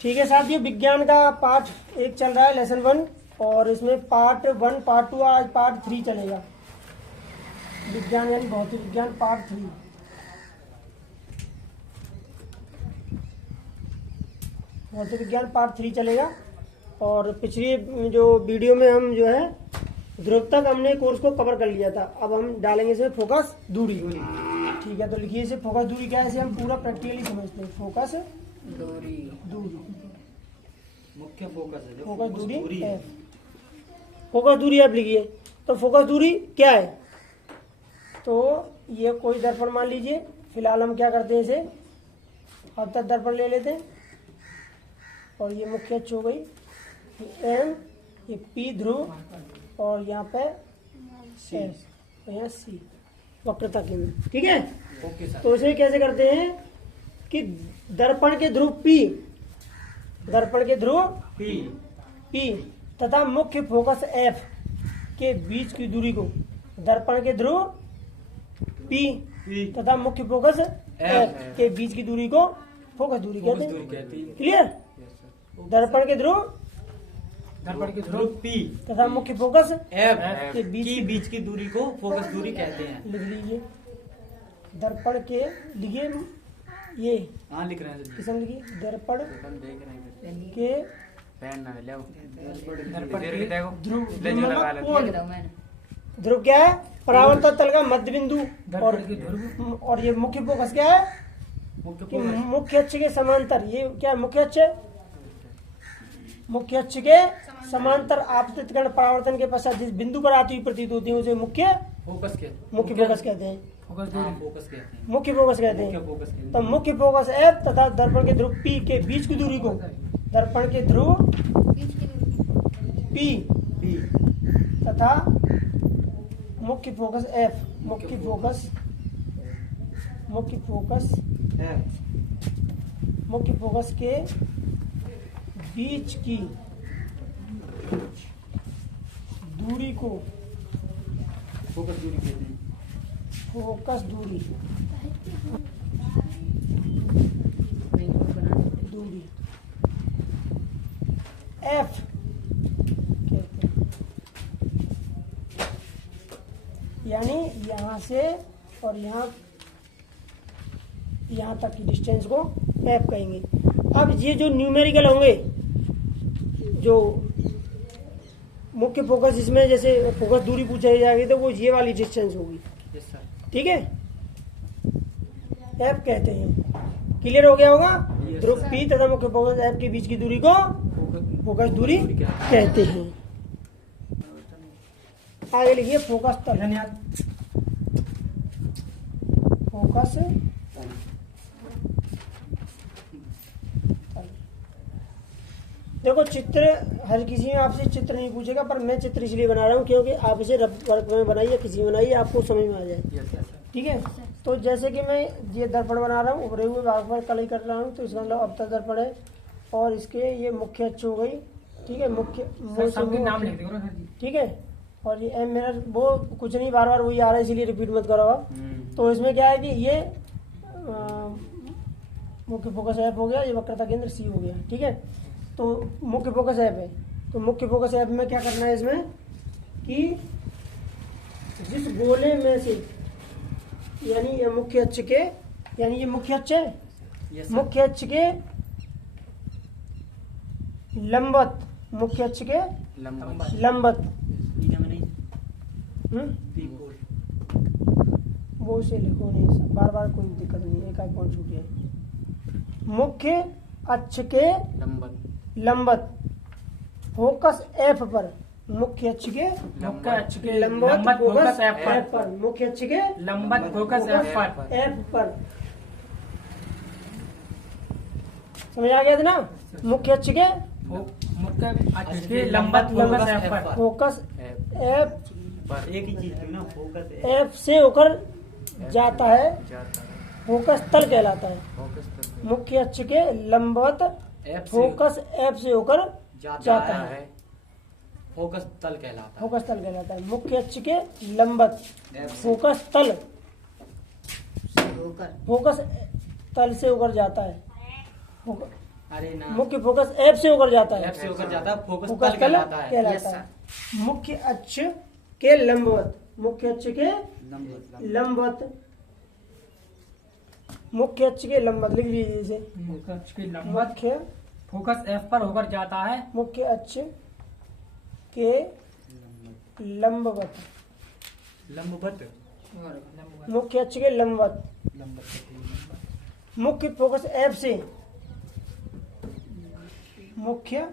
ठीक है साथियों, विज्ञान का पार्ट 1 चल रहा है, लेसन 1, और इसमें पार्ट 1, पार्ट 2, आज पार्ट 3 चलेगा। विज्ञान यानी भौतिक विज्ञान पार्ट 3। भौतिक विज्ञान पार्ट 3 चलेगा। और पिछली जो वीडियो में हम जो है ध्रुव तक हमने कोर्स को कवर कर लिया था। अब हम डालेंगे इसमें फोकस दूरी। ठीक है, तो लिखिए इसे फोकस दूरी क्या है, इसे हम पूरा प्रैक्टिकली समझते हैं। फोकस दूरी, मुख्य फोकस है, फोकस दूरी है। फोकस दूरी आप लिखिए। तो फोकस दूरी क्या है, तो ये कोई दर्पण मान लीजिए। फिलहाल हम क्या करते हैं, इसे अवतल दर्पण ले लेते हैं, और ये मुख्य अक्ष हो गई एम, ये पी ध्रुव, और यहाँ पे एस, यहाँ सी वक्रता केंद्र। ठीक है, तो इसे कैसे करते हैं कि दर्पण के ध्रुव पी, दर्पण के ध्रुव पी तथा मुख्य फोकस एफ के बीच की दूरी को, दर्पण के ध्रुव पी तथा मुख्य फोकस एफ के बीच की दूरी को फोकस दूरी कहते हैं। क्लियर? दर्पण के ध्रुव पी तथा मुख्य फोकस एफ के बीच की दूरी को फोकस दूरी कहते हैं। लिख लीजिए। दर्पण के लिखिए, ये हाँ लिख रहे हैं, किसम लिखिए, दर्पण देख रहे हैं के ध्रुव क्या है, परावर्तक तल का मध्य बिंदु, और ये मुख्य फोकस क्या है कि मुख्य अक्ष के समांतर। ये क्या है, मुख्य अक्ष, मुख्य अक्ष के समांतर आपतित किरण परावर्तन के पश्चात जिस बिंदु पर आती हुई प्रतीत होती है उसे मुख्य फोकस कहते हैं। मुख्य फोकस कहते हैं। तो मुख्य फोकस एफ तथा दर्पण के ध्रुव पी के बीच की दूरी को, दर्पण के ध्रुव पी तथा मुख्य फोकस एफ, मुख्य फोकस के बीच की दूरी को फोकस दूरी कहते हैं। फोकस दूरी एफ कहते हैं। यानी यहाँ से और यहाँ तक की डिस्टेंस को एफ कहेंगे। अब ये जो न्यूमेरिकल होंगे, जो मुख्य फोकस, इसमें जैसे फोकस दूरी पूछाई जाएगी तो वो ये वाली डिस्टेंस होगी। ठीक है, एफ कहते हैं। क्लियर हो गया होगा? ध्रुव पी तथा मुख्य फोकस एफ के बीच की दूरी को फोकस दूरी कहते हैं। आगे लिखिए फोकस तल। फोकस देखो, चित्र हर किसी में आपसे चित्र नहीं पूछेगा, पर मैं चित्र इसलिए बना रहा हूँ क्योंकि आप इसे वर्क में बनाइए, किसी में बनाइए, आपको समझ में आ जाए। ठीक है, तो जैसे कि मैं ये दर्पण बना रहा हूँ, उभरे हुए भाग पर कलई कर रहा हूँ, तो इसका मतलब अवतल दर्पण है, और इसके ये मुख्य अक्ष हो गई। ठीक है, मुख्य नाम लिख दो। ठीक है, और ये एम मिरर, वो कुछ नहीं, बार बार वही आ रहा है, इसीलिए रिपीट मत करो आप। तो इसमें क्या है कि ये मुख्य फोकस एफ हो गया, ये वक्रता केंद्र सी हो गया। ठीक है, तो मुख्य फोकस एफ है, तो मुख्य फोकस एफ में क्या करना है इसमें कि जिस गोले में से, यानी ये मुख्य अक्ष के, यानी ये मुख्य अक्ष है, मुख्य अक्ष के लंबवत, मुख्य अक्ष के लंबवत, वो से लिखो नहीं, बार बार कोई दिक्कत नहीं, एक आध पॉइंट छूट जाए। मुख्य अक्ष के लंबवत फोकस एफ पर, मुख्य अक्ष के लंबवत फोकस एफ पर, मुख्य अक्ष के लंबवत फोकस एफ पर। समझ आ गया था ना? मुख्य अक्ष के लंबवत फोकस एफ पर एक ही चीज है ना, फोकस एफ से होकर जाता है, फोकस तल कहलाता है। मुख्य अक्ष के लंबवत फोकस एफ से होकर जाता है, फोकस तल कहलाता है। फोकस तल कहलाता है। मुख्य अक्ष के लंबवत फोकस तल, फोकस तल से होकर जाता है, अरे ना, मुख्य फोकस एफ से होकर जाता है, एफ से होकर जाता है, फोकस फोकस तल तल कहलाता है। कहलाता है। मुख्य अक्ष के लंबवत, मुख्य अक्ष के लंबवत, मुख्य अक्ष के लंबवत लिख लीजिए इसे। मुख्य अक्ष के लंबवत मुख्य फोकस एफ पर होकर जाता है। मुख्य अक्ष के लंबवत, लंबवत, मुख्य अक्ष के लंबवत, मुख्य फोकस एफ से, मुख्य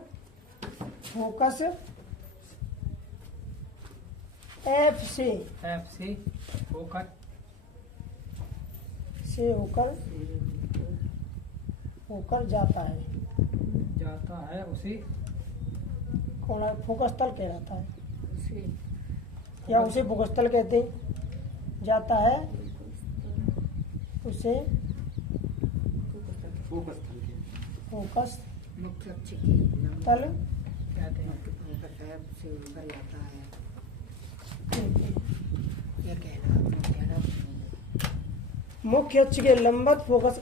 फोकस एफ से होकर होकर जाता है, उसे कौन है? फोकस तल कहलाता है, या उसे फोकस तल कहते हैं। जाता है उसे फोकस तल कहते हैं। मुख्य अक्ष के लंबवत फोकस,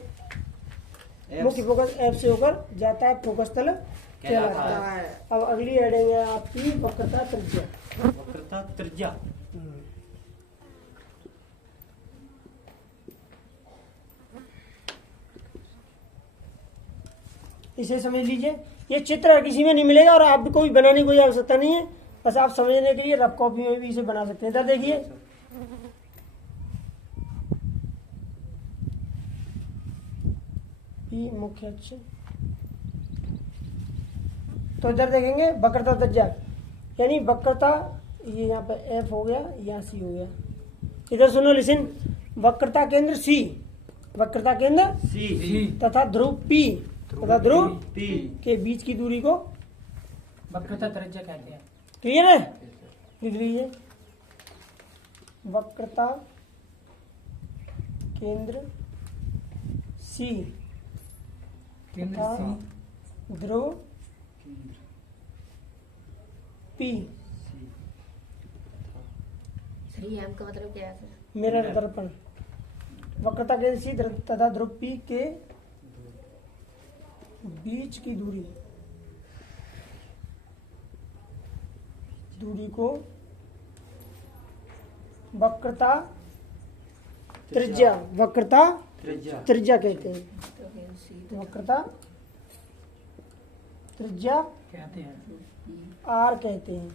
मुख्य फोकस एफ से होकर जाता है, फोकस तल कहलाता है। अब अगली हेडिंग है आपकी वक्रता त्रिज्या। वक्रता त्रिज्या, इसे समझ लीजिए, ये चित्र किसी में नहीं मिलेगा और आप भी कोई बनाने की कोई आवश्यकता नहीं है, बस आप समझने के लिए रफ कॉपी में भी इसे बना सकते हैं। इधर देखिए, पी मुख्य अक्ष, तो इधर देखेंगे वक्रता त्रिज्या, यानी वक्रता, ये यहाँ पे एफ हो गया, यहाँ सी हो गया। इधर सुनो, लिसन, वक्रता केंद्र सी, वक्रता केंद्र सी तथा ध्रुव पी तथा ध्रुव पी के बीच की दूरी को वक्रता त्रिज्या कहते हैं। क्लियर है? लिख लीजिए, वक्रता केंद्र सी केंद्र तथा सी ध्रुव पी, सही है, का मतलब क्या है सर? मिरर दर्पण, वक्रता केंद्र सी तथा ध्रुव पी के बीच की दूरी को वक्रता त्रिज्या, वक्रता त्रिज्या कहते हैं, तो फिर सी वक्रता त्रिज्या कहते हैं। आर कहते हैं,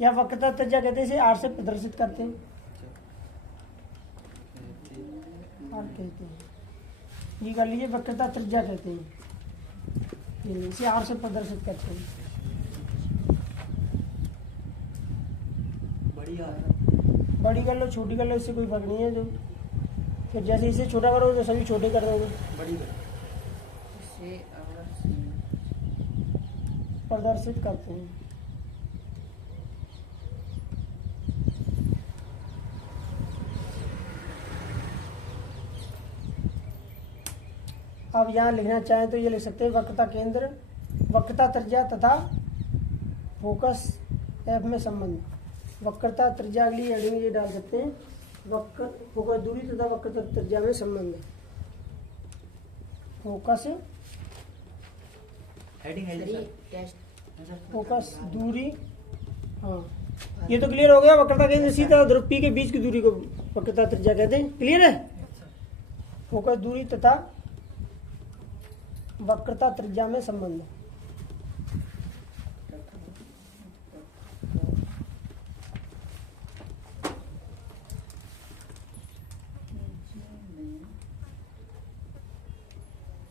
या वक्रता त्रिज्या कहते हैं, इसे आर से प्रदर्शित करते हैं, आर कहते हैं। ये कर लीजिए, वक्रता त्रिज्या कहते हैं, इसे आर से प्रदर्शित करते हैं। बड़ी कर लो, छोटी कर लो, इससे कोई फर्क नहीं है। जो फिर जैसे इसे छोटा करो तो सभी छोटे कर दोगे, इससे और सी प्रदर्शित करते हैं। अब यहाँ लिखना चाहें तो ये लिख सकते हैं, वक्रता केंद्र, वक्रता त्रिज्या तथा फोकस एफ में संबंध। वक्रता त्रिज्या के लिए हेडिंग ये डाल सकते हैं, वक्र फोकस दूरी तथा वक्रता त्रिज्या में संबंध। फोकस हेडिंग है सही सर। टेस्ट फोकस दूरी, हाँ ये तो क्लियर हो गया। वक्रता केंद्र सी तथा ध्रुव पी के बीच की दूरी को वक्रता त्रिज्या कहते हैं। क्लियर है? फोकस दूरी तथा वक्रता त्रिज्या में संबंध।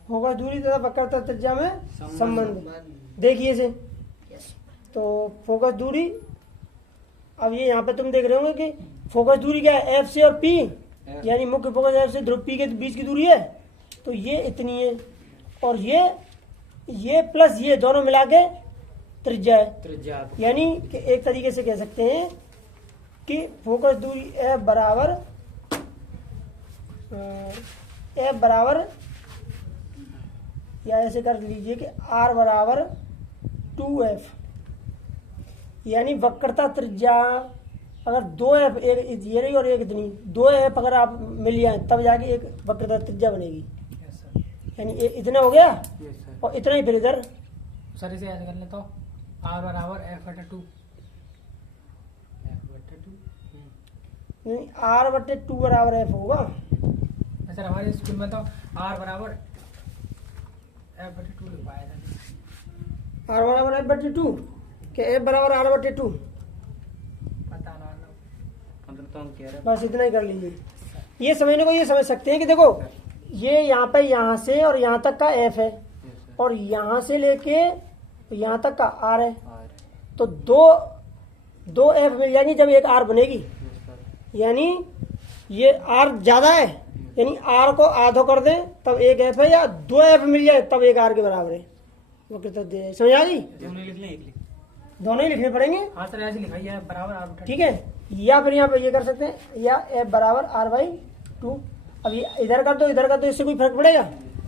फोकस दूरी तथा वक्रता त्रिज्या में संबंध। देखिए इसे, यस तो फोकस दूरी, अब ये यहाँ पे तुम देख रहे होंगे कि फोकस दूरी क्या है, एफ से और पी, यानी मुख्य फोकस एफ से ध्रुव पी के बीच की दूरी है, तो ये इतनी है, और ये प्लस ये दोनों मिला के त्रिज्या है। त्रिज्या, यानी कि एक तरीके से कह सकते हैं कि फोकस दूरी एफ बराबर या ऐसे कर लीजिए कि आर बराबर 2f, यानी वक्रता त्रिज्या अगर 2f, एक ये रही और एक इतनी 2f अगर आप मिल जाए तब जाके एक वक्रता त्रिज्या बनेगी। Yes sir. यानी इतना हो गया यस सर और इतना ही फिर इधर सर इसे ऐसे कर ले तो R बराबर F/2 नहीं R/2 बराबर F होगा। सर हमारे स्कूल में तो R बराबर F/2 लिखवाया था। R बराबर F/2 क्या F बराबर R/2? पता ना लो। मतलब तो हम कह रहे बस इतना ही कर लीजिए। ये समझने को ये समझ सकते हैं कि देखो ये यहाँ पे यहाँ से और यहाँ तक का F है हैं और यहाँ से लेके यहाँ तक का R है, और तो दो F मिल जाएंगी जब एक R बनेगी। यस सर यानी ये R ज्यादा है, यानी R को आधो कर दें तब एक F है, या दो F मिल जाए तब एक R के बराबर है। वो कितना दे समझ आ गई? दोनों लिख लें, एक लिख दोनों ही लिखने पड़ेंगे, हाँ सर ऐसे लिखाई है बराबर R/2। ठीक है। या फिर यहाँ पे ये कर सकते हैं, या F बराबर R/2। अब ये इधर कर दो इधर कर दो, इससे कोई फर्क पड़ेगा?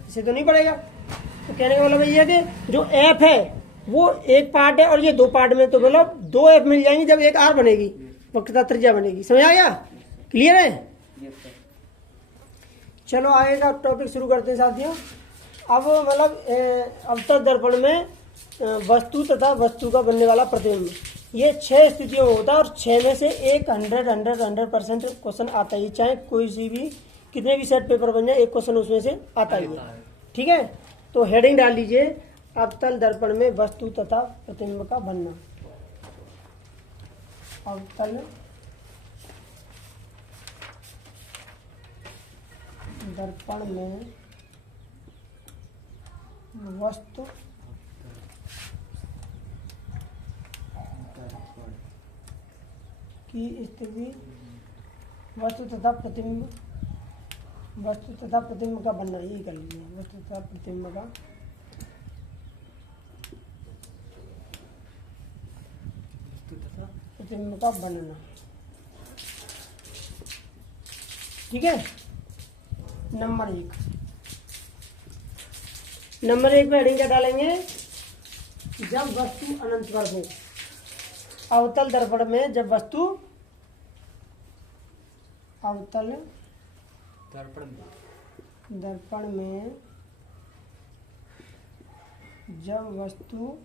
इससे तो नहीं पड़ेगा। तो कहने का मतलब ये है कि जो F है वो एक पार्ट है और ये दो पार्ट में, तो मतलब दो F मिल जाएंगी जब एक R बनेगी, वक्रता त्रिज्या बनेगी। समझ आ गया? क्लियर है? यस सर चलो आगे का टॉपिक शुरू करते हैं साथियों। अब मतलब अवतल दर्पण में वस्तु तथा वस्तु का बनने वाला प्रतिबिंब, ये 6 स्थितियों में होता है और 6 में से एक 100% क्वेश्चन आता ही, चाहे कोई सी भी कितने भी सेट पेपर बन जाए एक क्वेश्चन उसमें से आता ही है। ठीक है, तो हेडिंग डाल लीजिए अवतल दर्पण में वस्तु तथा प्रतिबिंब का बनना। अवतल दर्पण में वस्तु की स्थिति, वस्तु तथा प्रतिबिंब, वस्तु तथा प्रतिबिंब का बनना, यही कर लीजिए वस्तु तथा प्रतिबिंब का वस्तु तथा प्रतिबिंब का बनना। ठीक है, नंबर 1 में हेडिंग क्या डालेंगे? जब वस्तु अनंत पर हो। अवतल दर्पण में जब वस्तु अवतल दर्पण में जब वस्तु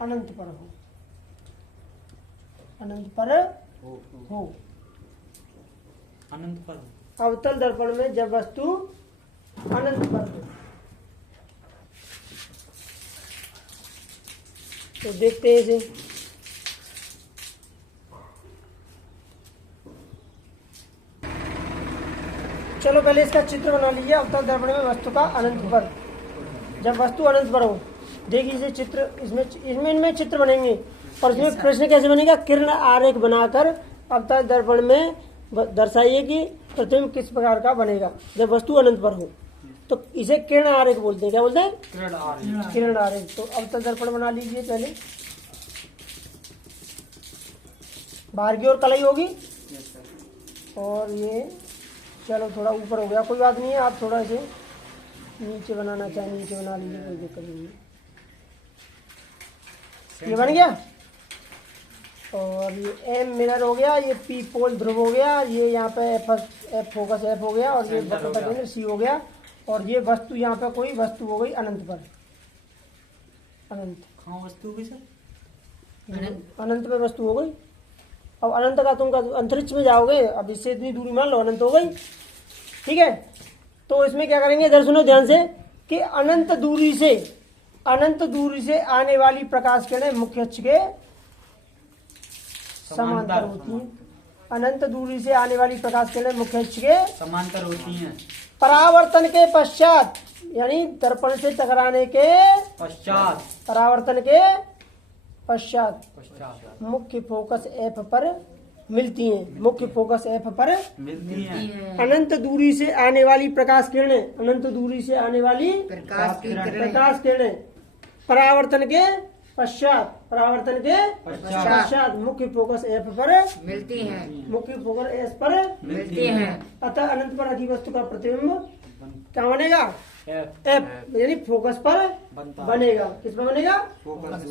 अनंत पर हो, अनंत पर हो। अनंत पर अवतल दर्पण में जब वस्तु अनंत पर हो, तो देखते हैं इसे। चलो पहले इसका चित्र बना लीजिए। अवतल दर्पण में वस्तु का अनंत पर, जब वस्तु अनंत पर हो, देखिए इसे चित्र, इनमें चित्र बनेंगे और इसमें प्रश्न कैसे बनेगा? किरण आरेख बनाकर अवतल दर्पण में दर्शाइए कि प्रतिबिंब किस प्रकार का बनेगा जब वस्तु अनंत पर हो। तो इसे किरण आरेख बोलते हैं। क्या बोलते हैं? किरण आरेख। तो अवतल दर्पण बना लीजिए पहले। बाहर की ओर कलाई होगी यस सर और ये चलो थोड़ा ऊपर हो गया, कोई बात नहीं है। आप थोड़ा इसे नीचे बनाना चाहें नीचे बना लीजिए, कोई दिक्कत नहीं है। ये बन गया और ये एम मिरर हो गया, ये पी पोल ध्रुव हो गया, ये यहाँ पे एफ फोकस एफ हो गया और ये वक्रता केंद्र सी हो गया। और ये वस्तु यहाँ पे कोई वस्तु हो गई अनंत पर, अनंत कहाँ वस्तु भी सर? अनंत में वस्तु हो गई। अब अनंत का तुम अंतरिक्ष में जाओगे, अब इससे इतनी दूरी मान लो अनंत हो गई। ठीक है, तो इसमें क्या करेंगे? इधर सुनो ध्यान से कि अनंत दूरी से आने वाली प्रकाश किरणें मुख्य अक्ष के समांतर होती हैं। अनंत दूरी से आने वाली प्रकाश किरणें मुख्य अक्ष के समांतर होती हैं। परावर्तन के पश्चात, यानी दर्पण से टकराने के पश्चात, परावर्तन के पश्चात पश्चात मुख्य फोकस एफ पर मिलती हैं। मुख्य फोकस एफ पर मिलती हैं। अनंत दूरी से आने वाली प्रकाश किरणें, अनंत दूरी से आने वाली प्रकाश की किरणें प्रकाश किरणें परावर्तन के पश्चात, परावर्तन के पश्चात मुख्य फोकस एफ पर मिलती हैं, मुख्य फोकस एस पर मिलती हैं। अतः अनंत पर रखी वस्तु का प्रतिबिंब क्या बनेगा? एफ एफ, यानी फोकस पर बनता बनेगा। किस पर बनेगा? फोकस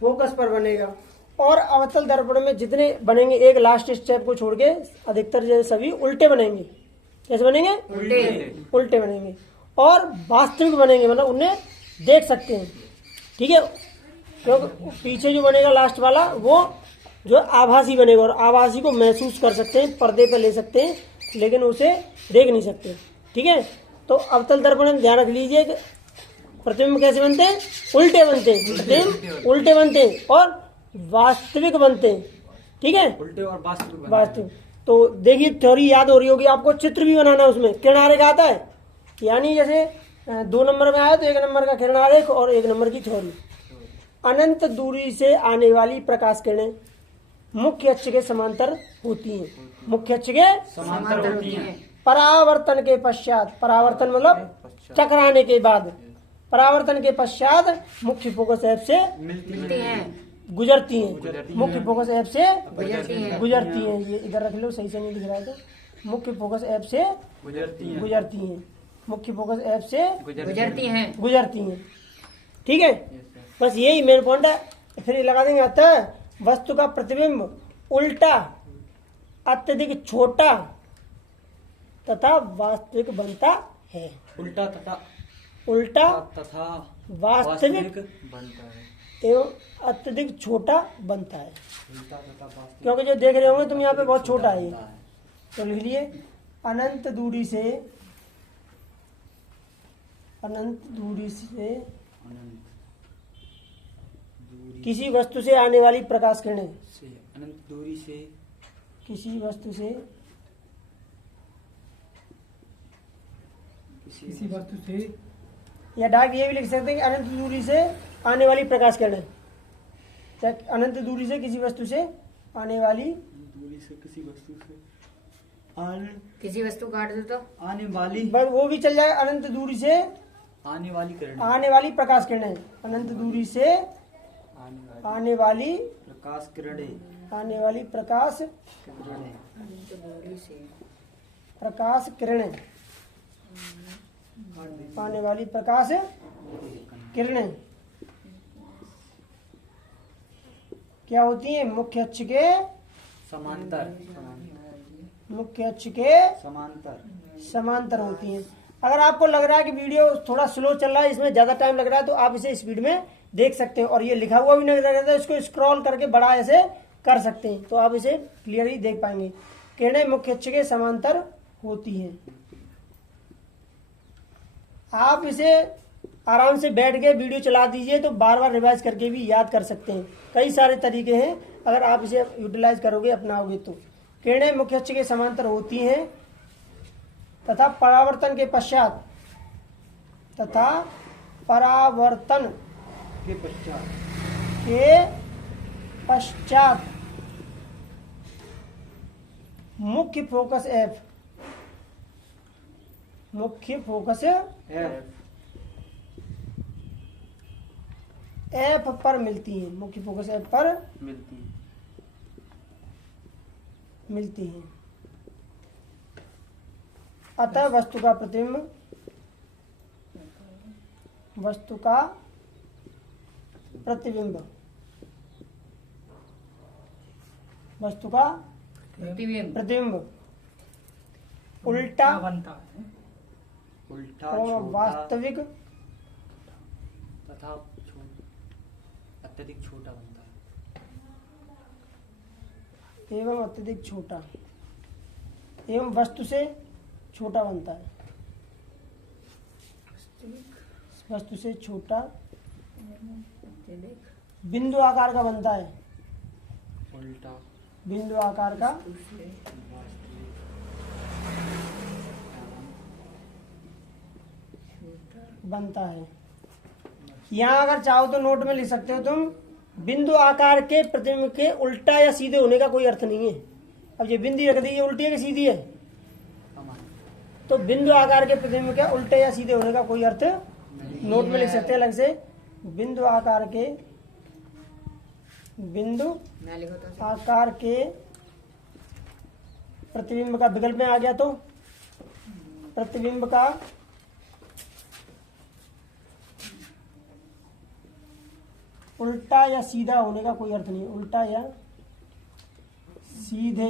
फोकस पर बनेगा। और अवतल दर्पण में जितने बनेंगे, एक लास्ट स्टेप को छोड़ के अधिकतर जो सभी उल्टे बनेंगे। कैसे बनेंगे? उल्टे उल्टे बनेंगे। और वास्तविक बनेंगे मतलब उन्हें देख सकते हैं, ठीक है। क्योंकि पीछे जो बनेगा लास्ट वाला वो जो आभासी बनेगा, और आभासी को महसूस कर सकते हैं, पर्दे पर ले सकते हैं, लेकिन उसे देख नहीं सकते, ठीक है। तो अवतल दर्पण ध्यान रख लीजिए कि प्रतिबिंब कैसे बनते हैं? उल्टे बनते हैं। प्रतिबिंब उल्टे बनते हैं और वास्तविक बनते हैं, ठीक है। उल्टे और वास्तविक वास्तविक। तो देखिए थ्योरी याद हो रही होगी आपको, चित्र भी बनाना है उसमें। किरण आरेख आता है, यानी जैसे 2 नंबर में आया तो 1 नंबर का किरण आरेख और 1 नंबर की थ्योरी। अनंत दूरी से आने वाली प्रकाश किरणें मुख्य अक्ष के समांतर होती हैं। मुख्य अक्ष के समांतर होती हैं। परावर्तन के पश्चात, परावर्तन मतलब चक्राने के बाद, परावर्तन के पश्चात मुख्य फोकस ऐप से मिलती हैं गुजरती हैं। मुख्य फोकस ऐप से गुजरती हैं ये इधर रख लो, सही से नहीं दिख रहा है तो। मुख्य फोकस ऐप से गुजरती हैं। मुख्य फोकस ऐप से गुजरती हैं, ठीक है। बस यही मेन पॉइंट है। फिर ये लगा देंगे, अतः वस्तु का प्रतिबिंब उल्टा, अत्यधिक छोटा तथा वास्तविक बनता है। उल्टा तथा वास्तविक बनता है। एवं अत्यधिक छोटा बनता है। उल्टा तथा वास्तविक क्योंकि जो देख रहे होंगे तुम यहाँ पे बहुत छोटा है ये। तो लिख लिए, अनंत दूरी से किसी वस्तु से आने वाली प्रकाश किरणें, अनंत दूरी से किसी वस्तु से किसी वस्तु से, या डाक ये भी लिख सकते हैं कि अनंत दूरी से आने वाली प्रकाश किरणें, या अनंत दूरी से किसी वस्तु से आने वाली, दूरी से किसी वस्तु से किसी वस्तु काट दो तो आने वाली, बस वो भी चल जाएगा। अनंत दूरी से आने वाली किरणें, आने वाली प्रकाश किरणें, अनंत दूरी से आने वाली प्रकाश किरणें, आने वाली प्रकाश किरणें, प्रकाश किरणें, आने वाली प्रकाश किरणें क्या होती हैं? मुख्य अक्ष के समांतर, मुख्य अक्ष के समांतर होती हैं। अगर आपको लग रहा है कि वीडियो थोड़ा स्लो चल रहा है, इसमें ज्यादा टाइम लग रहा है, तो आप इसे स्पीड में देख सकते हैं। और ये लिखा हुआ भी नहीं रहता है, इसको स्क्रॉल करके बड़ा ऐसे कर सकते हैं, तो आप इसे क्लियरली देख पाएंगे। किरणें मुख्य अक्ष के समांतर होती हैं। आप इसे आराम से बैठ के वीडियो चला दीजिए तो बार बार रिवाइज करके भी याद कर सकते हैं। कई सारे तरीके हैं, अगर आप इसे यूटिलाइज करोगे, अपनाओगे तो। किरणें मुख्य अक्ष के समांतर होती हैं तथा परावर्तन के पश्चात मुख्य फोकस एफ पर मिलती है। मुख्य फोकस एफ पर मिलती है। अतः वस्तु का प्रतिबिंब उल्टा बनता है, उल्टा और वास्तविक तथा अत्यधिक छोटा बनता है। एवं अत्यधिक छोटा एवं वस्तु से छोटा बनता है। वस्तु से छोटा बिंदु आकार का बनता है। उल्टा बिंदु आकार का बनता है। यहाँ अगर चाहो तो नोट में लिख सकते हो तुम, बिंदु आकार के प्रतिबिंब के उल्टा या सीधे होने का कोई अर्थ नहीं है। अब ये बिंदी रख दी, ये उल्टी है कि सीधी है? तो बिंदु आकार के प्रतिबिंब के उल्टे या सीधे होने का कोई अर्थ नोट में लिख सकते हैं अलग से। बिंदु आकार के प्रतिबिंब का विकल्प में आ गया, तो प्रतिबिंब का उल्टा या सीधा होने का कोई अर्थ नहीं। उल्टा या सीधे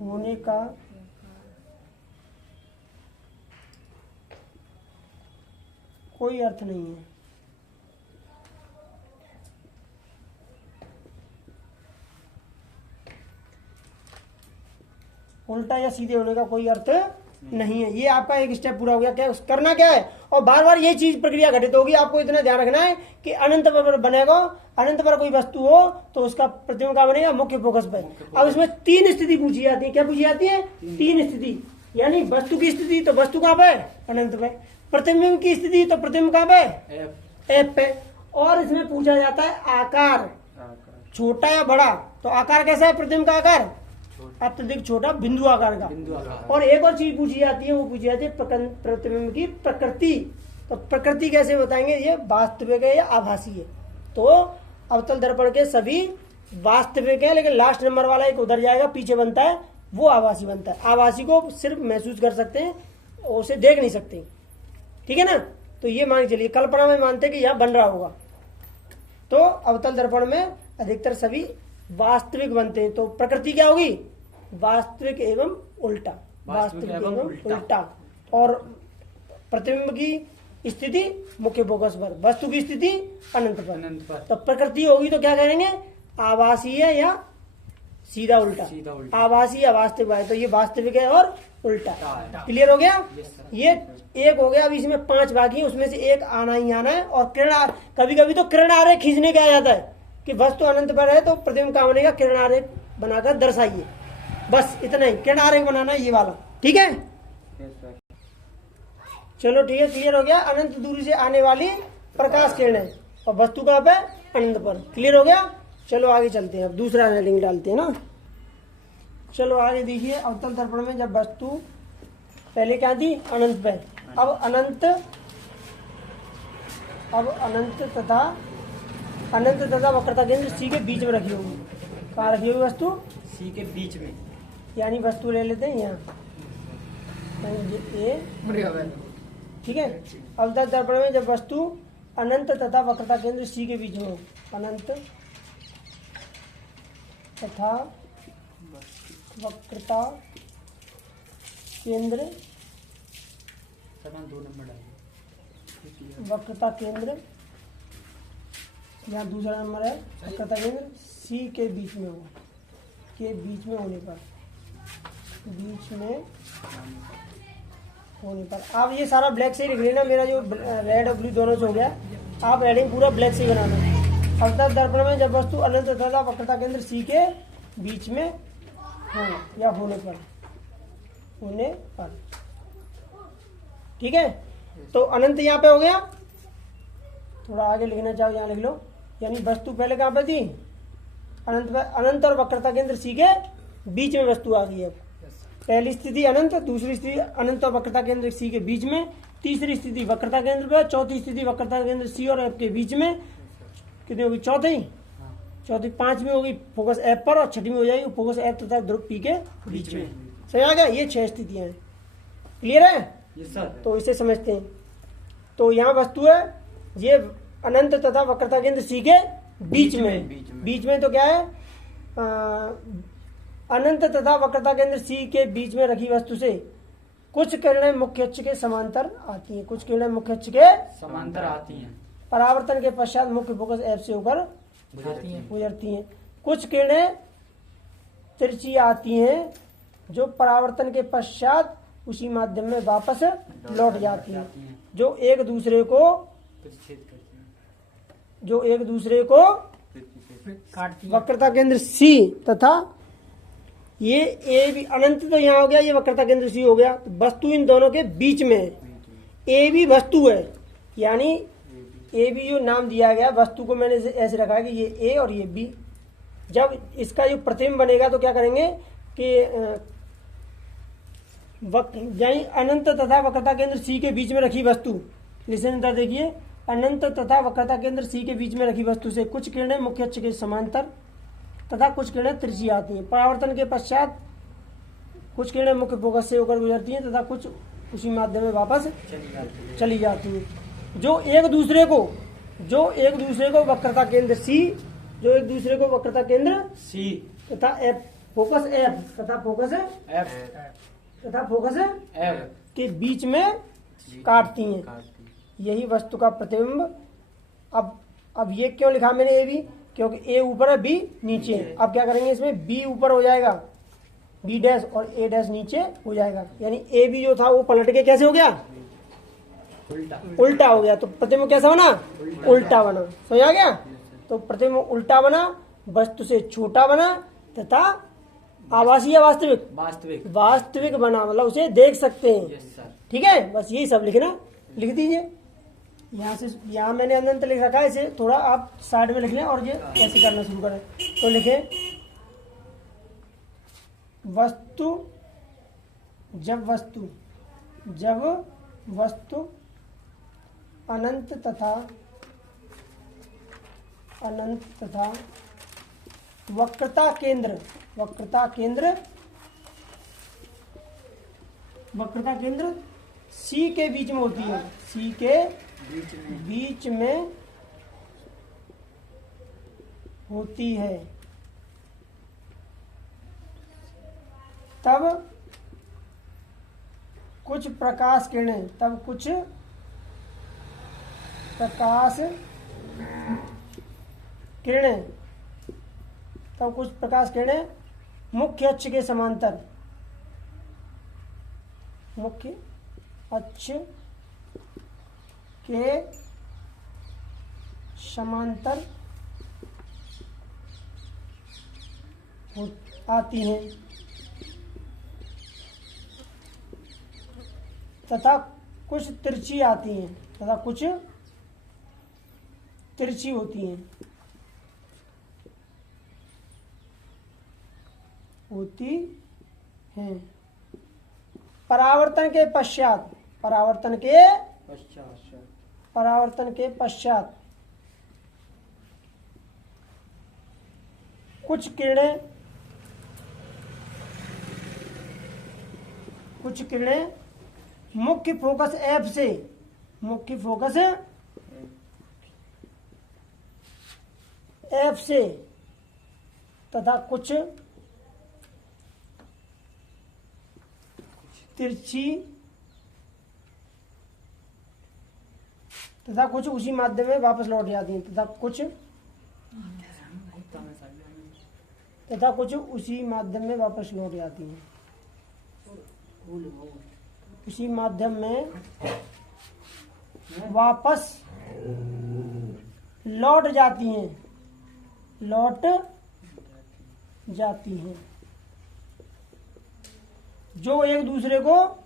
होने का कोई अर्थ नहीं है। उल्टा या सीधे होने का कोई अर्थ नहीं है। ये आपका एक स्टेप पूरा हो गया। क्या करना क्या है, और बार बार ये चीज प्रक्रिया घटित होगी। आपको इतना ध्यान रखना है कि अनंत पर बनेगा, अनंत पर कोई वस्तु हो तो उसका प्रतिबिंब का बनेगा मुख्य फोकस पर। अब इसमें 3 स्थिति पूछी जाती है। क्या पूछी जाती है? 3 स्थिति। यानी वस्तु की स्थिति तो वस्तु कहाँ पे? अनंत पे। प्रतिबिंब की स्थिति तो प्रतिबिंब कहाँ पे? एफ पे। और इसमें पूछा जाता है आकार, छोटा या बड़ा। तो आकार कैसा है प्रतिबिंब का आकार? अत्यधिक छोटा बिंदु आकार का। और एक और चीज पूछी जाती है, वो पूछी जाती है प्रतिबिंब की प्रकृति। तो प्रकृति कैसे बताएंगे? ये वास्तविक है या आभासी है। तो अवतल दर्पण के सभी वास्तविक है, लेकिन लास्ट नंबर वाला एक उधर जाएगा, पीछे बनता है, वो आभासी बनता है। आभासी को सिर्फ महसूस कर सकते हैं, उसे देख नहीं सकते। ठीक है ना? तो ये मान चलिए, कल्पना में मानते हैं कि यह बन रहा होगा। तो अवतल दर्पण में अधिकतर सभी वास्तविक बनते हैं। तो प्रकृति क्या होगी? वास्तविक एवं उल्टा। वास्तविक एवं उल्टा। और प्रतिबिंब की स्थिति मुख्य फोकस पर, वस्तु की स्थिति अनंत पर। तो प्रकृति होगी तो क्या करेंगे? आभासी है या सीधा उल्टा? आभासी या वास्तविक है। तो ये वास्तविक है और उल्टा। क्लियर हो गया? ये एक हो गया। अब इसमें 5 बाकी है, उसमें से एक आना ही आना है। और किरण, कभी कभी तो किरण आरेख खींचने का आ जाता है कि वस्तु अनंत पर है तो प्रतिबिंब कहाँ बनेगा? किरण आरेख बनाकर दर्शाइए। बस इतना ही, किरण आरेख बनाना है ये वाला। ठीक है? चलो ठीक है, क्लियर हो गया। अनंत दूरी से आने वाली प्रकाश किरणें और वस्तु कहाँ पे? अनंत पर। क्लियर हो गया? चलो आगे चलते हैं। अब दूसरा हेडिंग डालते हैं ना। चलो आगे देखिए, अवतल दर्पण में जब वस्तु पहले क्या थी? अनंत पे। अब अनंत तथा वक्रता केंद्र सी के बीच में रखी होगी। कहाँ रखी होगी वस्तु? सी के बीच में। यानी वस्तु ले लेते हैं यहाँ, ए। ठीक है? अवतल दर्पण में जब वस्तु अनंत तथा वक्रता केंद्र सी के बीच में हो, अनंत तथा वक्रता केंद्र, 2 नंबर डालिए। वक्रता केंद्र, यहाँ दूसरा नंबर है, वक्रता केंद्र सी के बीच में हो, के बीच में होने पर, बीच में होने पर। आप ये सारा ब्लैक से ही लिख लेना। मेरा जो रेड और ब्लू दोनों से हो गया, आप रेडिंग पूरा ब्लैक से ही बनाना। अवतल दर्पण में जब वस्तु अनंत तथा वक्रता केंद्र सी के बीच में हो या होने पर। ठीक है? तो अनंत यहाँ पे हो गया। थोड़ा आगे लिखना चाहो, यहाँ लिख लो। यानी वस्तु पहले कहाँ पे थी? अनंत पे। अनंत और वक्रता केंद्र सी के बीच में वस्तु आ गई है। पहली स्थिति अनंत, दूसरी स्थिति अनंत और वक्रता केंद्र सी के बीच में, तीसरी स्थिति वक्रता केंद्र पे, चौथी स्थिति वक्रता केंद्र सी और एफ के बीच में। कितनी होगी? चौथी 5वीं होगी फोकस एफ पर, और 6वीं हो जाएगी फोकस एफ तथा ध्रुव पी के बीच में। सही आ गया? ये 6 स्थितियां हैं। क्लियर है? तो इसे समझते हैं। तो यहाँ वस्तु है, ये अनंत तथा वक्रता केंद्र सी के बीच में तो क्या है? अनंत तथा वक्रता केंद्र सी के बीच में रखी वस्तु से कुछ किरणें मुख्य अक्ष के समांतर आती हैं। कुछ किरणें मुख्य अक्ष के समांतर आती हैं। परावर्तन के पश्चात मुख्य फोकस एफ से होकर गुजरती हैं। कुछ किरणें तिरछी आती हैं, जो परावर्तन के पश्चात उसी माध्यम में वापस लौट जाती हैं, जो एक दूसरे को वक्रता केंद्र सी तथा ये ए भी, अनंत तो यहाँ हो गया, ये वक्रता केंद्र सी हो गया। तो वस्तु इन दोनों के बीच में है। ए भी वस्तु है, यानी ए बी जो नाम दिया गया वस्तु को, मैंने ऐसे रखा है कि ये ए और ये बी। जब इसका जो प्रतिबिंब बनेगा तो क्या करेंगे कि यानी अनंत तथा वक्रता केंद्र सी के बीच में रखी वस्तु, लिसन इधर देखिए, अनंत तथा वक्रता केंद्र सी के बीच में रखी वस्तु से कुछ किरणें मुख्य अक्ष के समांतर तथा कुछ किरणें तिरछी आती हैं। परावर्तन के पश्चात कुछ किरणें मुख्य फोकस से होकर गुजरती हैं तथा कुछ उसी माध्यम में वापस चली जाती हैं। जो एक दूसरे को वक्रता केंद्र सी, वक्रता केंद्र सी तथा एफ, फोकस एफ तथा फोकस एफ के बीच में काटती हैं। यही वस्तु का प्रतिबिंब। अब ये क्यों लिखा मैंने ए बी, क्योंकि ए ऊपर है बी नीचे है। अब क्या करेंगे इसमें, बी ऊपर हो जाएगा बी डैश और ए डैश नीचे हो जाएगा, यानी ए बी जो था वो पलट के कैसे हो गया, उल्टा हो गया। तो प्रतिबिंब कैसा बना, उल्टा बना। समझ आ गया। तो प्रतिबिंब उल्टा बना, वस्तु से छोटा बना तथा आभासी या वास्तविक, वास्तविक वास्तविक बना, मतलब उसे देख सकते हैं। Yes sir. ठीक है, बस यही सब लिखना, लिख दीजिए। यहाँ से यहाँ मैंने अनंत लिख रखा है, इसे थोड़ा आप साइड में लिख लें और ये ऐसे करना शुरू करें। तो लिखे जब वस्तु अनंत तथा वक्रता केंद्र सी के बीच में होती है, सी के बीच में होती है, तब कुछ प्रकाश किरणें मुख्य अक्ष के समांतर आती हैं तथा कुछ तिरछी आती हैं तथा कुछ तिरछी होती हैं। परावर्तन के पश्चात कुछ किरणें मुख्य फोकस एफ से तथा कुछ तिरछी तथा कुछ उसी माध्यम में वापस लौट जाती हैं तथा कुछ उसी माध्यम में वापस लौट जाती हैं, उसी माध्यम में वापस लौट जाती हैं, जो एक दूसरे को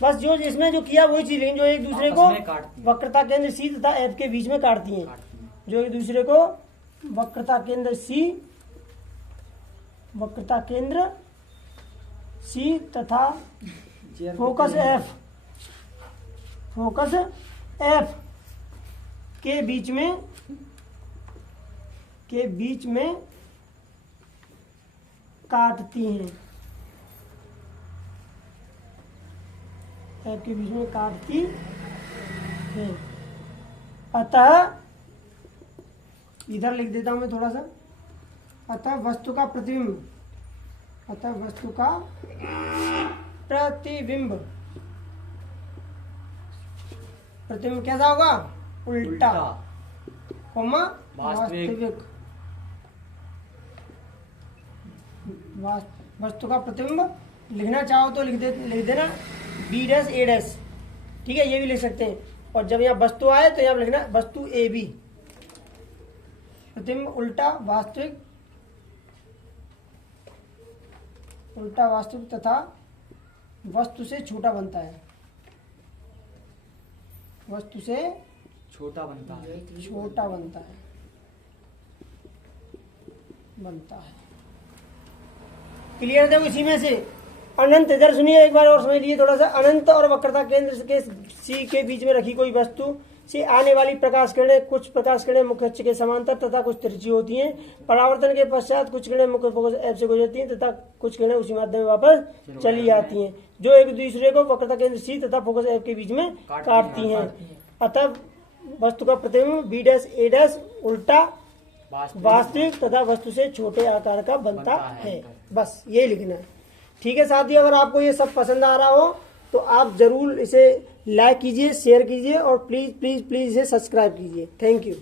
बस जो जिसमें जो किया वही चीज, लेकिन जो एक दूसरे को वक्रता केंद्र सी तथा एफ के बीच में काटती हैं, जो एक दूसरे को वक्रता केंद्र सी तथा फोकस एफ के बीच में काटती हैं, एफ के बीच में काटती है। अतः इधर लिख देता हूं मैं थोड़ा सा, अतः वस्तु का प्रतिबिंब कैसा होगा, उल्टा, वास्तविक। वस्तु का प्रतिबिंब लिखना चाहो तो लिख देना बी डैश ए डैश, ठीक है, ये भी लिख सकते हैं। और जब यहाँ वस्तु आए तो यहाँ लिखना वस्तु ए बी। प्रतिबिंब उल्टा वास्तविक तथा वस्तु से छोटा बनता है, छोटा बनता है। क्लियर है? इसी में से अनंत, इधर सुनिए एक बार और समझ लीजिए थोड़ा सा। अनंत और वक्रता केंद्र के सी के बीच में रखी कोई वस्तु से आने वाली प्रकाश किरणें, कुछ प्रकाश किरणें मुख्य अक्ष के समांतर तथा कुछ तिरछी होती हैं। परावर्तन के पश्चात कुछ किरणें मुख्य फोकस एफ से गुजरती हैं तथा कुछ किरणें उसी माध्यम में वापस चली जाती हैं, जो एक दूसरे को वक्रता केंद्र सी तथा फोकस एफ के बीच में काटती हैं। अतः वस्तु का प्रतिबिंब बी डैश ए डैश उल्टा वास्तविक तथा वस्तु से छोटे आकार का बनता है। बस ये लिखना है। ठीक है साथियों, अगर आपको ये सब पसंद आ रहा हो तो आप जरूर इसे लाइक कीजिए, शेयर कीजिए और प्लीज प्लीज प्लीज इसे सब्सक्राइब कीजिए। Thank you.